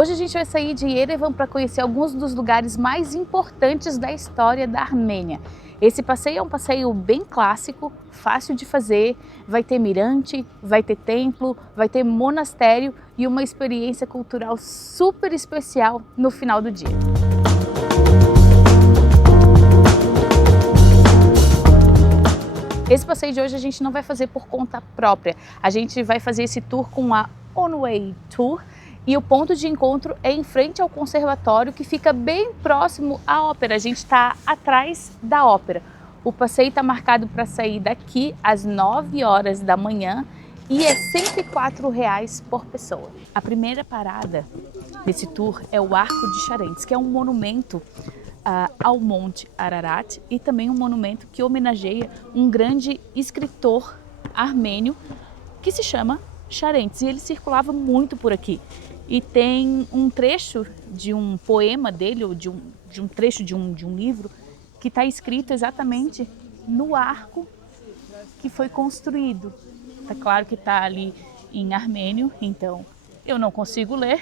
Hoje a gente vai sair de Yerevan para conhecer alguns dos lugares mais importantes da história da Armênia. Esse passeio é um passeio bem clássico, fácil de fazer, vai ter mirante, vai ter templo, vai ter monastério e uma experiência cultural super especial no final do dia. Esse passeio de hoje a gente não vai fazer por conta própria, a gente vai fazer esse tour com a On Way Tour e o ponto de encontro é em frente ao conservatório que fica bem próximo à ópera, a gente está atrás da ópera. O passeio está marcado para sair daqui às 9 horas da manhã e é R$ 104 por pessoa. A primeira parada desse tour é o Arco de Charentes, que é um monumento ao Monte Ararat e também um monumento que homenageia um grande escritor armênio que se chama Charentes, e ele circulava muito por aqui. E tem um trecho de um poema dele, ou de um trecho de um livro, que está escrito exatamente no arco que foi construído. Tá claro que está ali em armênio, então eu não consigo ler,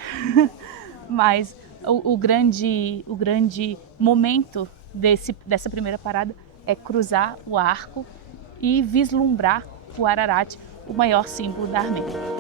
mas o grande momento dessa primeira parada é cruzar o arco e vislumbrar o Ararat, o maior símbolo da Armênia.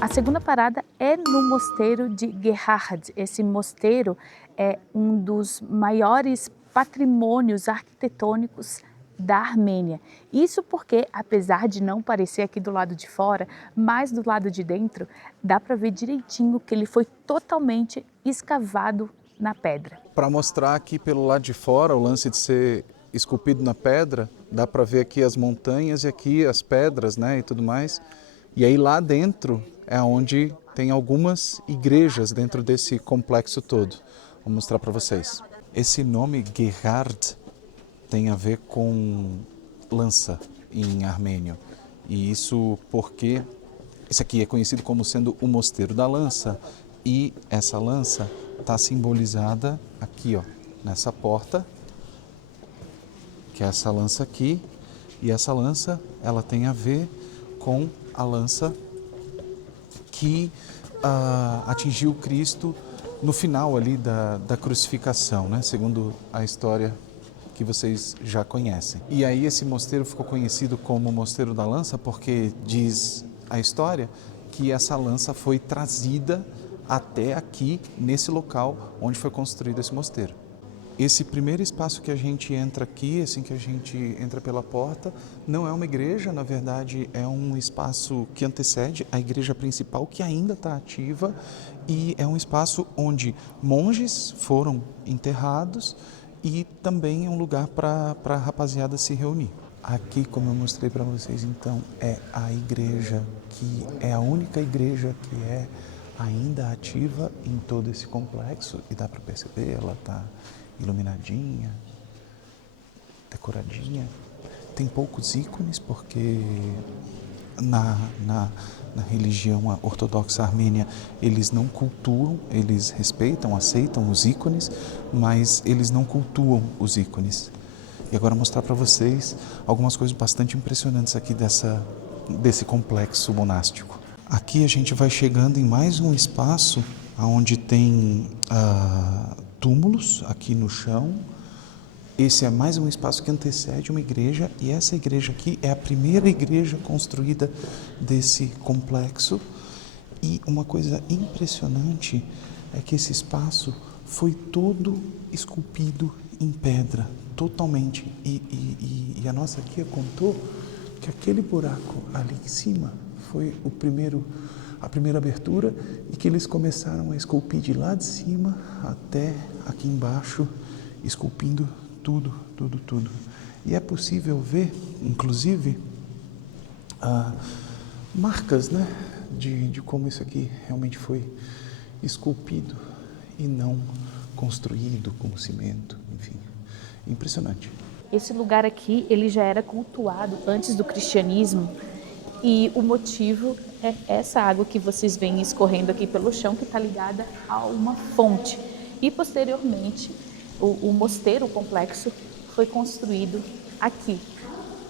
A segunda parada é no mosteiro de Gerhard. Esse mosteiro é um dos maiores patrimônios arquitetônicos da Armênia. Isso porque, apesar de não parecer aqui do lado de fora, mas do lado de dentro, dá para ver direitinho que ele foi totalmente escavado na pedra. Para mostrar aqui pelo lado de fora o lance de ser esculpido na pedra, dá para ver aqui as montanhas e aqui as pedras, né, e tudo mais. E aí lá dentro é onde tem algumas igrejas dentro desse complexo todo. Vou mostrar para vocês. Esse nome Gerhard tem a ver com lança em armênio. E isso porque esse aqui é conhecido como sendo o mosteiro da lança. E essa lança está simbolizada aqui, ó, nessa porta, que é essa lança aqui. E essa lança, ela tem a ver com a lança que atingiu Cristo no final ali da crucificação, né? Segundo a história que vocês já conhecem. E aí esse mosteiro ficou conhecido como Mosteiro da Lança porque diz a história que essa lança foi trazida até aqui, nesse local onde foi construído esse mosteiro. Esse primeiro espaço que a gente entra aqui, assim que a gente entra pela porta, não é uma igreja, na verdade é um espaço que antecede a igreja principal, que ainda está ativa, e é um espaço onde monges foram enterrados e também é um lugar para a rapaziada se reunir. Aqui, como eu mostrei para vocês, então, é a igreja, que é a única igreja que é ainda ativa em todo esse complexo, e dá para perceber, ela está iluminadinha, decoradinha. Tem poucos ícones porque na religião ortodoxa armênia eles não cultuam, eles respeitam, aceitam os ícones, mas eles não cultuam os ícones. E agora mostrar para vocês algumas coisas bastante impressionantes aqui desse complexo monástico. Aqui a gente vai chegando em mais um espaço onde tem túmulos aqui no chão. Esse é mais um espaço que antecede uma igreja, e essa igreja aqui é a primeira igreja construída desse complexo. E uma coisa impressionante é que esse espaço foi todo esculpido em pedra, totalmente. E a nossa guia contou que aquele buraco ali em cima foi a primeira abertura, e que eles começaram a esculpir de lá de cima até aqui embaixo, esculpindo tudo. E é possível ver, inclusive, marcas, né, de como isso aqui realmente foi esculpido e não construído com cimento, enfim, impressionante. Esse lugar aqui, ele já era cultuado antes do cristianismo e o motivo é essa água que vocês veem escorrendo aqui pelo chão, que está ligada a uma fonte. E posteriormente, o mosteiro, o complexo, foi construído aqui.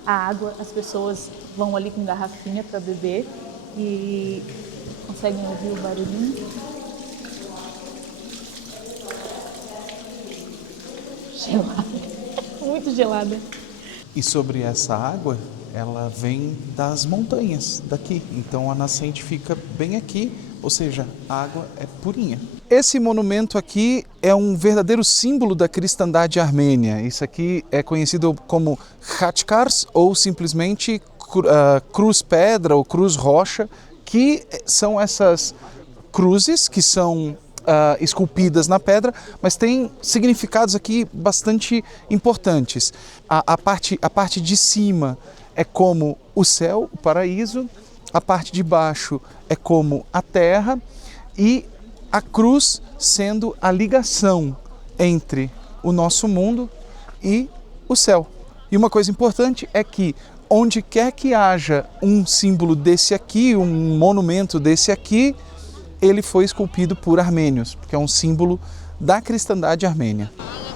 A água, as pessoas vão ali com garrafinha para beber e conseguem ouvir o barulhinho. Gelada, muito gelada. E sobre essa água, ela vem das montanhas daqui, então a nascente fica bem aqui, ou seja, a água é purinha. Esse monumento aqui é um verdadeiro símbolo da cristandade armênia. Isso aqui é conhecido como Khachkars ou simplesmente cruz pedra ou cruz rocha, que são essas cruzes que são esculpidas na pedra, mas tem significados aqui bastante importantes. A parte de cima é como o céu, o paraíso, a parte de baixo é como a terra e a cruz sendo a ligação entre o nosso mundo e o céu. E uma coisa importante é que onde quer que haja um símbolo desse aqui, um monumento desse aqui, ele foi esculpido por armênios, porque é um símbolo da cristandade armênia.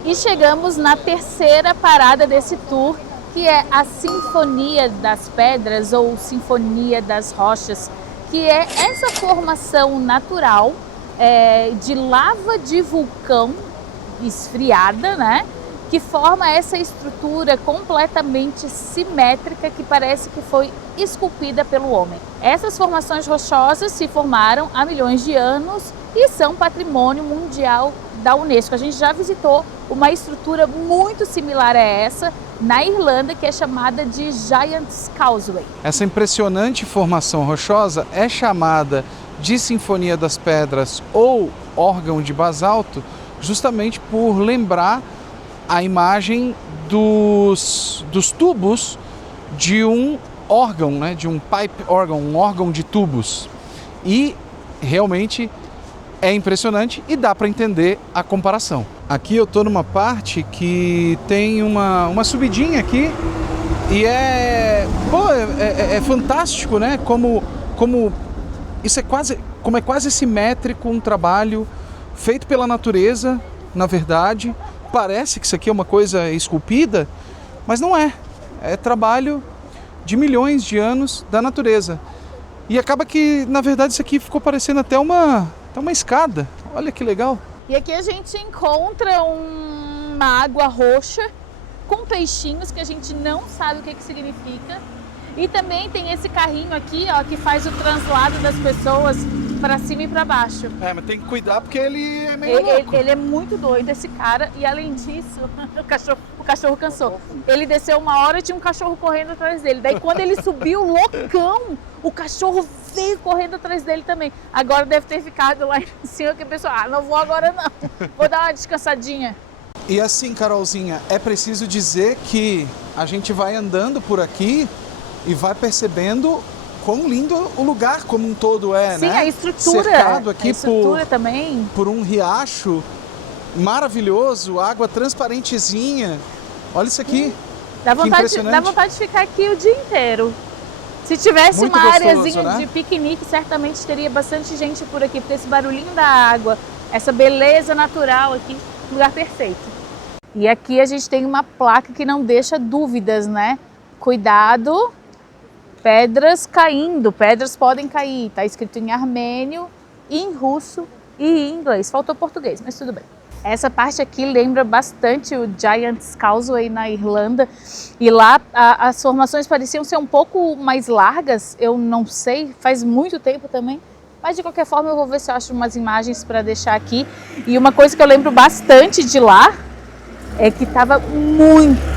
E chegamos na terceira parada desse tour, que é a Sinfonia das Pedras ou Sinfonia das Rochas, que é essa formação natural de lava de vulcão esfriada, né? Que forma essa estrutura completamente simétrica que parece que foi esculpida pelo homem. Essas formações rochosas se formaram há milhões de anos e são patrimônio mundial da Unesco. A gente já visitou uma estrutura muito similar a essa na Irlanda, que é chamada de Giant's Causeway. Essa impressionante formação rochosa é chamada de Sinfonia das Pedras ou órgão de basalto, justamente por lembrar a imagem dos tubos de um órgão, né, de um pipe organ, um órgão de tubos. E realmente é impressionante e dá para entender a comparação. Aqui eu estou numa parte que tem uma subidinha aqui e é fantástico, né? Como isso é quase simétrico, um trabalho feito pela natureza, na verdade. Parece que isso aqui é uma coisa esculpida, mas não é. É trabalho de milhões de anos da natureza. E acaba que, na verdade, isso aqui ficou parecendo até uma escada. Olha que legal. E aqui a gente encontra uma água roxa com peixinhos que a gente não sabe o que significa. E também tem esse carrinho aqui, ó, que faz o translado das pessoas para cima e para baixo. Mas tem que cuidar porque ele é meio louco. Ele é muito doido, esse cara. E além disso, o cachorro cansou. Ele desceu uma hora e tinha um cachorro correndo atrás dele. Daí quando ele subiu loucão, o cachorro veio correndo atrás dele também. Agora deve ter ficado lá em cima que a pessoa, não vou agora não. Vou dar uma descansadinha. E assim, Carolzinha, é preciso dizer que a gente vai andando por aqui e vai percebendo quão lindo o lugar como um todo é, Sim, né? A estrutura. Cercado aqui também. Por um riacho maravilhoso, água transparentezinha. Olha isso aqui. Dá vontade de ficar aqui o dia inteiro. Se tivesse muito uma gostoso, areazinha, né, de piquenique, certamente teria bastante gente por aqui, porque esse barulhinho da água, essa beleza natural aqui, lugar perfeito. E aqui a gente tem uma placa que não deixa dúvidas, né? Cuidado, pedras caindo, pedras podem cair. Está escrito em armênio, em russo e em inglês. Faltou português, mas tudo bem. Essa parte aqui lembra bastante o Giant's Causeway na Irlanda. E lá as formações pareciam ser um pouco mais largas, eu não sei, faz muito tempo também. Mas de qualquer forma eu vou ver se eu acho umas imagens para deixar aqui. E uma coisa que eu lembro bastante de lá é que estava muito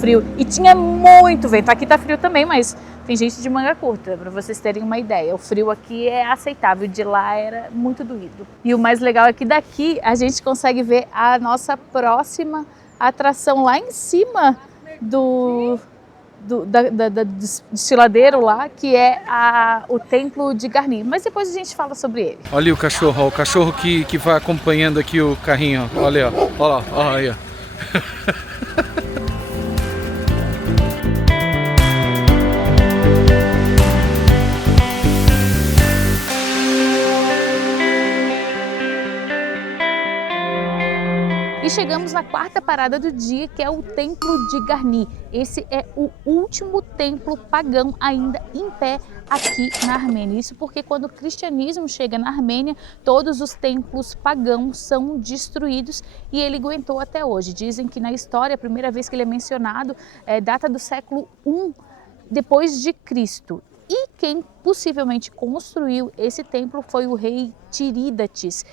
frio e tinha muito vento. Aqui tá frio também, mas tem gente de manga curta, para vocês terem uma ideia. O frio aqui é aceitável, de lá era muito doído. E o mais legal é que daqui a gente consegue ver a nossa próxima atração lá em cima da desfiladeiro lá, que é o Templo de Garni. Mas depois a gente fala sobre ele. Olha aí o cachorro que vai acompanhando aqui o carrinho. Olha, olha lá, olha. E chegamos na quarta parada do dia, que é o Templo de Garni. Esse é o último templo pagão ainda em pé aqui na Armênia. Isso porque quando o cristianismo chega na Armênia, todos os templos pagãos são destruídos e ele aguentou até hoje. Dizem que na história, a primeira vez que ele é mencionado, data do século I depois de Cristo. E quem possivelmente construiu esse templo foi o rei Tirídates.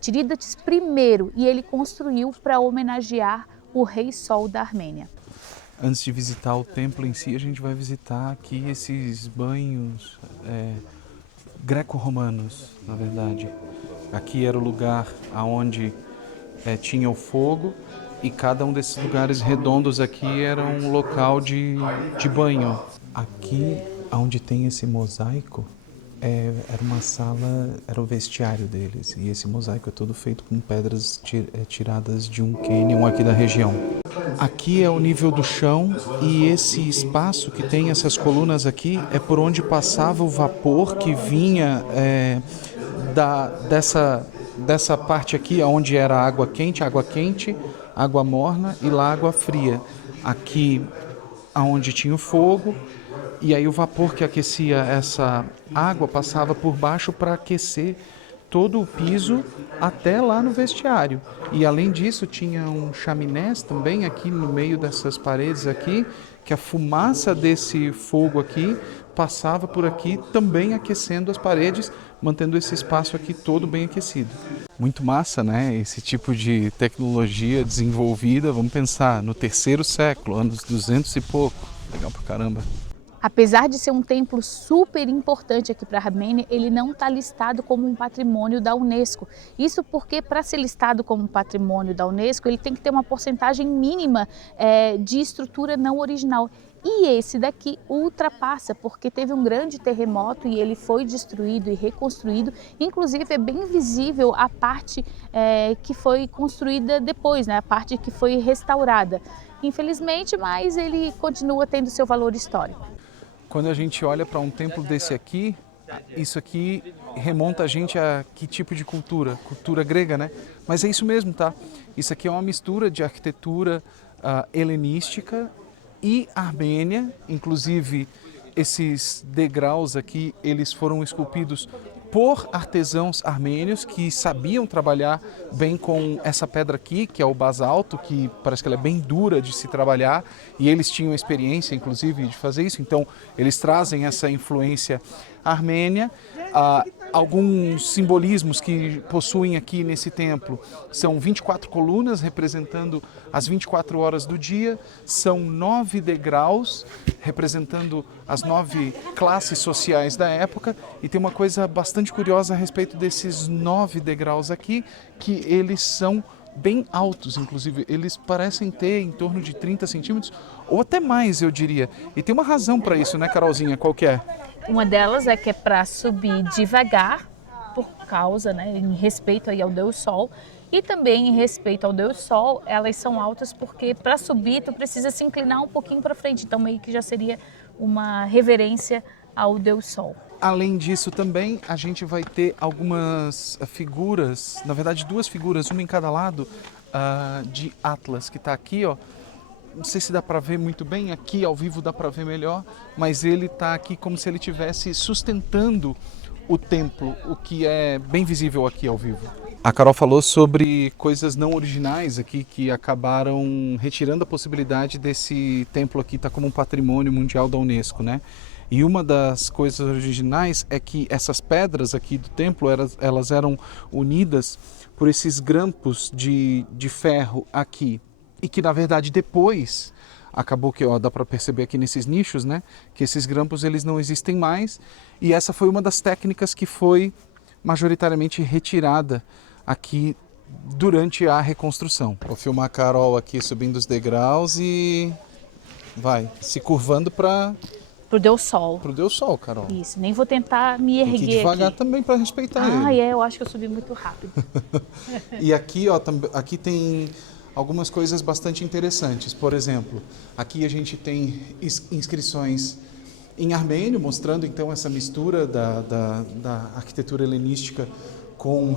Tirídates I, e ele construiu para homenagear o Rei Sol da Armênia. Antes de visitar o templo em si, a gente vai visitar aqui esses banhos greco-romanos, na verdade. Aqui era o lugar onde tinha o fogo e cada um desses lugares redondos aqui era um local de banho. Aqui, onde tem esse mosaico, era uma sala, era o vestiário deles, e esse mosaico é todo feito com pedras tiradas de um cânion aqui da região. Aqui é o nível do chão e esse espaço que tem essas colunas aqui é por onde passava o vapor que vinha dessa parte aqui, onde era água quente, água morna e lá água fria. Aqui onde tinha o fogo. E aí o vapor que aquecia essa água passava por baixo para aquecer todo o piso até lá no vestiário. E além disso tinha um chaminés também aqui no meio dessas paredes aqui, que a fumaça desse fogo aqui passava por aqui também aquecendo as paredes, mantendo esse espaço aqui todo bem aquecido. Muito massa, né? Esse tipo de tecnologia desenvolvida, vamos pensar, no 3º século, anos 200 e pouco. Legal pra caramba. Apesar de ser um templo super importante aqui para a Armênia, ele não está listado como um patrimônio da Unesco. Isso porque, para ser listado como patrimônio da Unesco, ele tem que ter uma porcentagem mínima de estrutura não original. E esse daqui ultrapassa, porque teve um grande terremoto e ele foi destruído e reconstruído. Inclusive é bem visível a parte que foi construída depois, né? A parte que foi restaurada. Infelizmente, mas ele continua tendo seu valor histórico. Quando a gente olha para um templo desse aqui, isso aqui remonta a gente a que tipo de cultura? Cultura grega, né? Mas é isso mesmo, tá? Isso aqui é uma mistura de arquitetura helenística e armênia, inclusive esses degraus aqui, eles foram esculpidos por artesãos armênios que sabiam trabalhar bem com essa pedra aqui, que é o basalto, que parece que ela é bem dura de se trabalhar, e eles tinham experiência, inclusive, de fazer isso, então eles trazem essa influência armênia. Alguns simbolismos que possuem aqui nesse templo são 24 colunas representando as 24 horas do dia, são 9 degraus representando as 9 classes sociais da época, e tem uma coisa bastante curiosa a respeito desses 9 degraus aqui, que eles são bem altos, inclusive eles parecem ter em torno de 30 centímetros ou até mais, eu diria, e tem uma razão para isso, né, Carolzinha? Qual que é? Uma delas é que é para subir devagar, por causa, né, em respeito aí ao Deus Sol, e também em respeito ao Deus Sol, elas são altas porque para subir tu precisa se inclinar um pouquinho para frente, então meio que já seria uma reverência ao Deus Sol. Além disso também a gente vai ter algumas figuras, na verdade 2 figuras, uma em cada lado, de Atlas, que está aqui, ó. Não sei se dá para ver muito bem, aqui ao vivo dá para ver melhor, mas ele está aqui como se ele estivesse sustentando o templo, o que é bem visível aqui ao vivo. A Carol falou sobre coisas não originais aqui que acabaram retirando a possibilidade desse templo aqui estar como um patrimônio mundial da Unesco, né? E uma das coisas originais é que essas pedras aqui do templo, elas eram unidas por esses grampos de ferro aqui. E que na verdade depois acabou que dá para perceber aqui nesses nichos, né, que esses grampos eles não existem mais, e essa foi uma das técnicas que foi majoritariamente retirada aqui durante a reconstrução. Vou filmar a Carol aqui subindo os degraus e vai se curvando para Pro Deus Sol. o Deus Sol, Carol. Isso, nem vou tentar me erguer. Tem que ir devagar aqui. também para respeitar ele. Eu acho que eu subi muito rápido. E aqui, ó, aqui tem algumas coisas bastante interessantes. Por exemplo, aqui a gente tem inscrições em armênio, mostrando então essa mistura da arquitetura helenística com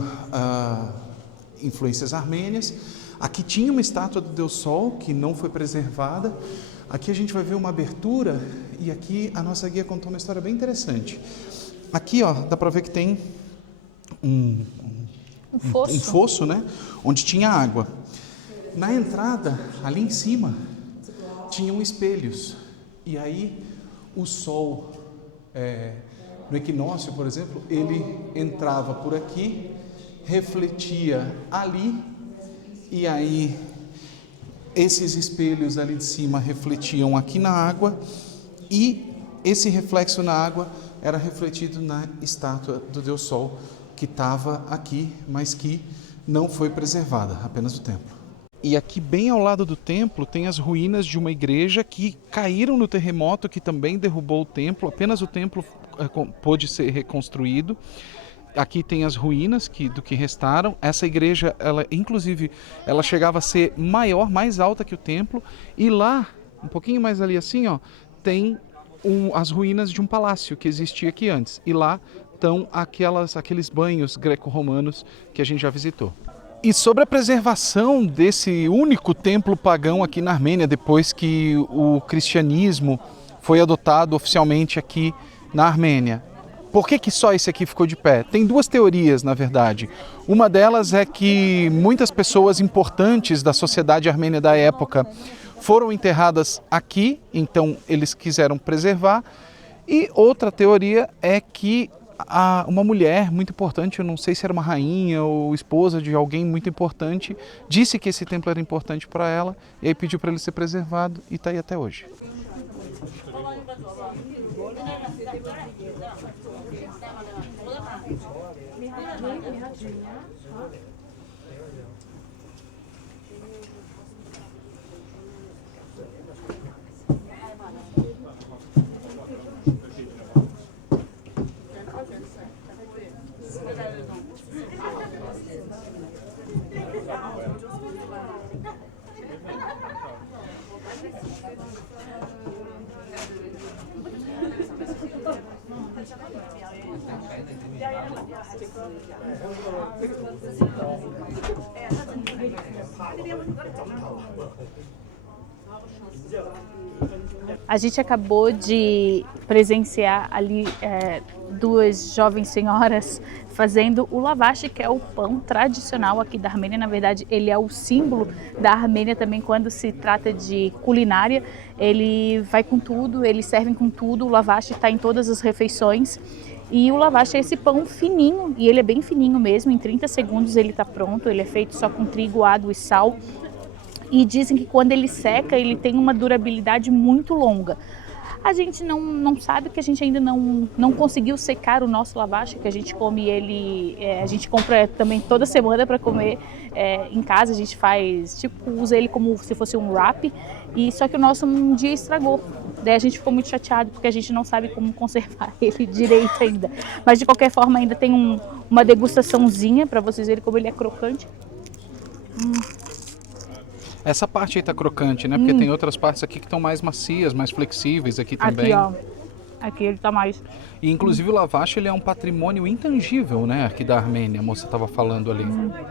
influências armênias. Aqui tinha uma estátua do Deus Sol que não foi preservada. Aqui a gente vai ver uma abertura e aqui a nossa guia contou uma história bem interessante. Aqui, ó, dá para ver que tem um fosso, né? Onde tinha água. Na entrada, ali em cima, tinham espelhos. E aí o sol, no equinócio, por exemplo, ele entrava por aqui, refletia ali, e aí esses espelhos ali de cima refletiam aqui na água, e esse reflexo na água era refletido na estátua do Deus Sol, que estava aqui, mas que não foi preservada, apenas o templo. E aqui bem ao lado do templo tem as ruínas de uma igreja que caíram no terremoto que também derrubou o templo, apenas o templo pôde ser reconstruído. Aqui tem as ruínas do que restaram. Essa igreja, inclusive, ela chegava a ser maior, mais alta que o templo. E lá, um pouquinho mais ali assim, ó, tem as ruínas de um palácio que existia aqui antes. E lá estão aqueles banhos greco-romanos que a gente já visitou. E sobre a preservação desse único templo pagão aqui na Armênia, depois que o cristianismo foi adotado oficialmente aqui na Armênia. Por que só esse aqui ficou de pé? Tem duas teorias, na verdade. Uma delas é que muitas pessoas importantes da sociedade armênia da época foram enterradas aqui, então eles quiseram preservar. E outra teoria é que uma mulher muito importante, eu não sei se era uma rainha ou esposa de alguém muito importante, disse que esse templo era importante para ela e aí pediu para ele ser preservado e está aí até hoje. A gente acabou de presenciar ali duas jovens senhoras fazendo o lavash, que é o pão tradicional aqui da Armênia. Na verdade, ele é o símbolo da Armênia também quando se trata de culinária. Ele vai com tudo, eles servem com tudo, o lavash está em todas as refeições. E o lavash é esse pão fininho, e ele é bem fininho mesmo, em 30 segundos ele está pronto, ele é feito só com trigo, água e sal. E dizem que quando ele seca, ele tem uma durabilidade muito longa. A gente não sabe, que a gente ainda não conseguiu secar o nosso lavash, que a gente come ele, a gente compra também toda semana para comer em casa, a gente faz, usa ele como se fosse um wrap, e só que o nosso um dia estragou. Daí a gente ficou muito chateado, porque a gente não sabe como conservar ele direito ainda. Mas de qualquer forma ainda tem uma degustaçãozinha para vocês verem como ele é crocante. Essa parte aí tá crocante, né? Porque tem outras partes aqui que estão mais macias, mais flexíveis aqui também. Aqui, ó. Aqui ele tá mais... E inclusive o lavash, ele é um patrimônio intangível, né? Aqui da Armênia, a moça tava falando ali.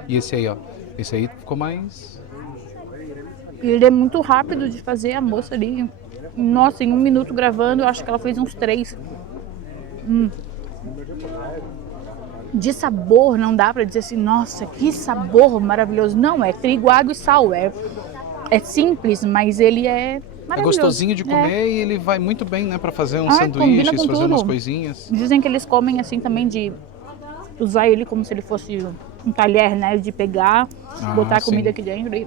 E esse aí, ó. Esse aí ficou mais... Ele é muito rápido de fazer, a moça ali. Nossa, em 1 minuto gravando, eu acho que ela fez uns 3. De sabor, não dá pra dizer assim, nossa, que sabor maravilhoso. Não, é trigo, água e sal. É simples, mas ele é maravilhoso. É gostosinho de comer e ele vai muito bem, né? Pra fazer uns combina sanduíches, com fazer tudo. umas coisinhas. Dizem que eles comem assim também, de usar ele como se ele fosse um talher, né? De pegar, botar a comida aqui dentro e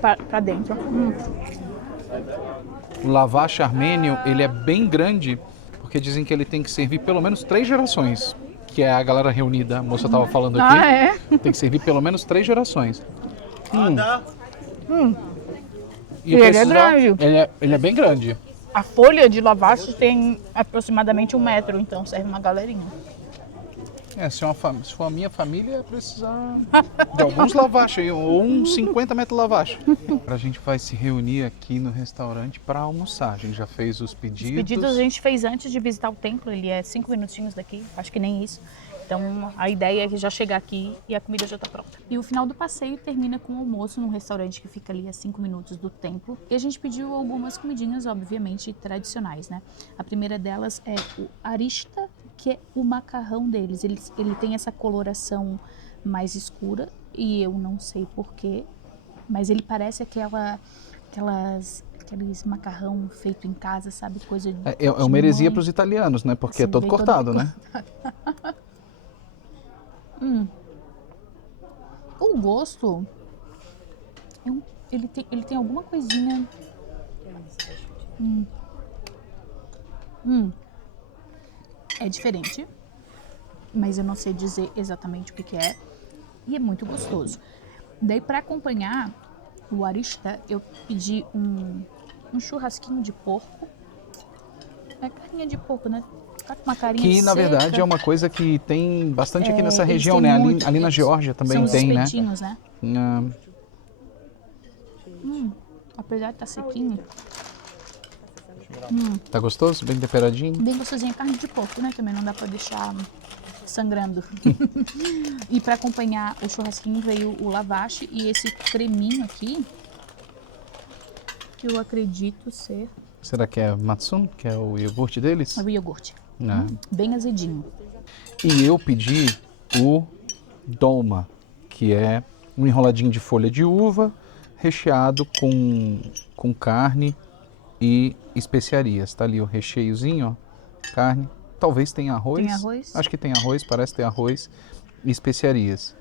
pra dentro. O lavash armênio, ele é bem grande, porque dizem que ele tem que servir pelo menos 3 gerações. que é a galera reunida. A moça tava falando aqui. Ah, é? Tem que servir pelo menos 3 gerações. E Ele é precisa- grande. Ele é bem grande. A folha de lavache tem aproximadamente 1 metro, então serve uma galerinha. Se for a minha família, precisar de alguns lavaches aí, ou uns 50 metros de lavache. A gente vai se reunir aqui no restaurante para almoçar. A gente já fez os pedidos. Os pedidos a gente fez antes de visitar o templo, ele é 5 minutinhos daqui, acho que nem isso. Então a ideia é que já chegar aqui e a comida já está pronta. E o final do passeio termina com o almoço num restaurante que fica ali a 5 minutos do templo. E a gente pediu algumas comidinhas, obviamente, tradicionais, né? A primeira delas é o arista, que é o macarrão deles. Ele tem essa coloração mais escura e eu não sei porquê, mas ele parece aqueles macarrão feito em casa, sabe? Coisa de É uma heresia mãe. para os italianos, né? Porque é Assim, todo vem cortado, todo né? O gosto, ele tem alguma coisinha. É diferente, mas eu não sei dizer exatamente o que é. E é muito gostoso. Daí, para acompanhar o arista, eu pedi um churrasquinho de porco. É carninha de porco, né? Tá com uma carinha Que na seca. verdade é uma coisa que tem bastante aqui nessa Eles região, têm né? muito, Ali na eles- Geórgia também são os tem, né? espetinhos, né? Ah, Apesar de estar sequinho, tá gostoso? Bem temperadinho? bem gostosinho. Carne de porco, né? Também não dá pra deixar sangrando. E para acompanhar o churrasquinho veio o lavache e esse creminho aqui, que eu acredito ser Será que é Matsun, que é o iogurte deles? o iogurte. Ah. Bem azedinho. E eu pedi o dolma, que é um enroladinho de folha de uva recheado com carne e especiarias. Tá ali o recheiozinho, ó, carne. Talvez tenha arroz. Tem arroz? Acho que tem arroz, parece ter arroz e especiarias.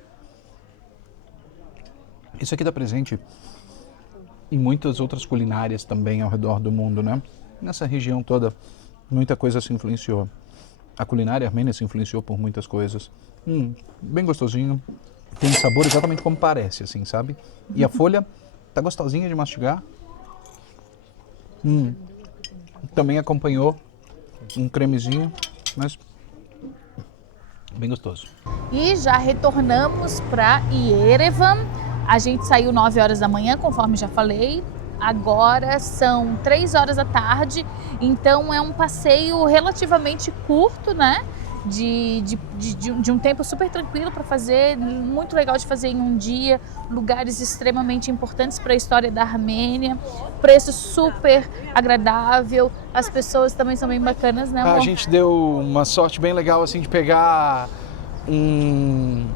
Isso aqui dá presente em muitas outras culinárias também ao redor do mundo, né? Nessa região toda, muita coisa se influenciou. A culinária armênia se influenciou por muitas coisas. Bem gostosinho. Tem sabor exatamente como parece, assim, sabe? E a folha tá gostosinha de mastigar. Também acompanhou um cremezinho, mas bem gostoso. E já retornamos para Yerevan. A gente saiu 9 horas da manhã, conforme já falei. Agora são 3 horas da tarde, então é um passeio relativamente curto, né? De um tempo super tranquilo para fazer, muito legal de fazer em um dia, lugares extremamente importantes para a história da Armênia, preço super agradável, as pessoas também são bem bacanas, né, amor? A gente deu uma sorte bem legal, assim, de pegar um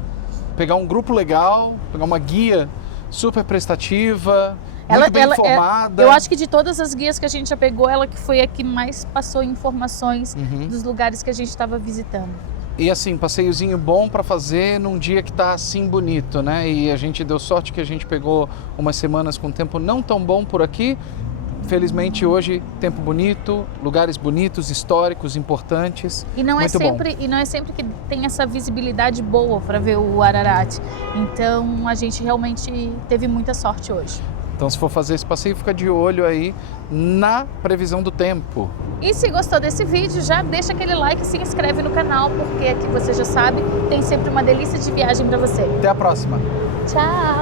grupo legal, pegar uma guia super prestativa, muito bem informada. Eu acho que de todas as guias que a gente já pegou, ela que foi a que mais passou informações dos lugares que a gente estava visitando. E assim, passeiozinho bom para fazer num dia que tá assim bonito, né? E a gente deu sorte que a gente pegou umas semanas com tempo não tão bom por aqui. Felizmente hoje, tempo bonito, lugares bonitos, históricos, importantes. E não muito bom. E não é sempre que tem essa visibilidade boa para ver o Ararat. Então a gente realmente teve muita sorte hoje. Então, se for fazer esse passeio, fica de olho aí na previsão do tempo. E se gostou desse vídeo, já deixa aquele like e se inscreve no canal, porque aqui você já sabe, tem sempre uma delícia de viagem para você. Até a próxima! Tchau!